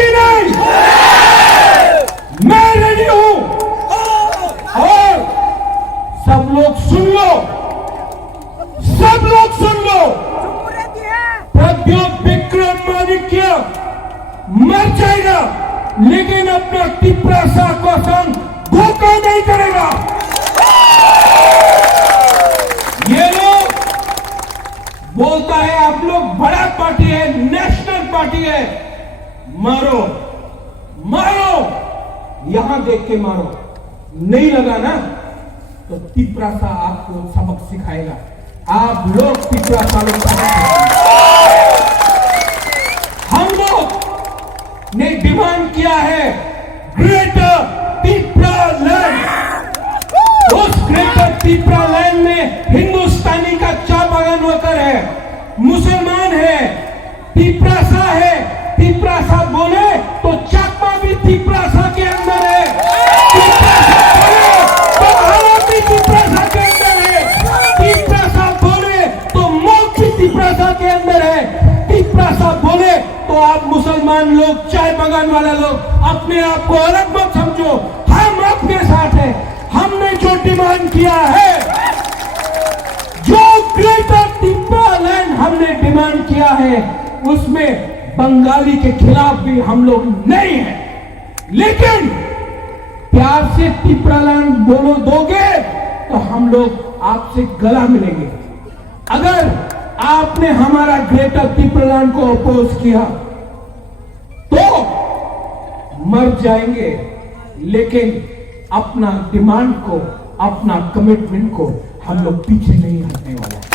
कि नहीं? मैं रेडी हूं। और सब लोग सुन लो, सब लोग सुन लो, प्रद्योत विक्रमादित्य मर जाएगा लेकिन अपना तिपरासा को संग धोखा नहीं करेगा। ये लोग बोलता है आप लोग बड़ा पार्टी है, नेशनल पार्टी है, मारो मारो, यहां देख के मारो, नहीं लगा ना तो तिपरासा आपको सबक सिखाएगा। आप लोग तिपरासा लोग हम लोग ने डिमांड किया है ग्रेटर तिपरा लैंड। उस ग्रेटर तिपरा लैंड में हिंदुस्तानी का चाय बागान वर्कर है, मुसलमान है, तिपरासा है। तिपरासा बोले तो चाकमा भी तिपरासा के अंदर है, तिपरासा बोले तो हालात भी तिपरासा के अंदर है, तिपरासा बोले तो मौत भी तिपरासा के अंदर है। तिपरासा बोले तो आप मुसलमान लोग, चाय बागान वाले लोग अपने आप को अलग मत समझो, हम आपके साथ हैं। हमने जो डिमांड किया है, जो ग्रेटर तिपरा लैंड हमने डिमांड किया है, उसमें बंगाली के खिलाफ भी हम लोग नहीं हैं। लेकिन प्यार से तिपरा लैंड बोलो दोगे तो हम लोग आपसे गला मिलेंगे। अगर आपने हमारा ग्रेटर तिपरा लैंड को अपोज किया तो मर जाएंगे, लेकिन अपना डिमांड को, अपना कमिटमेंट को हम लोग पीछे नहीं हटने वाले।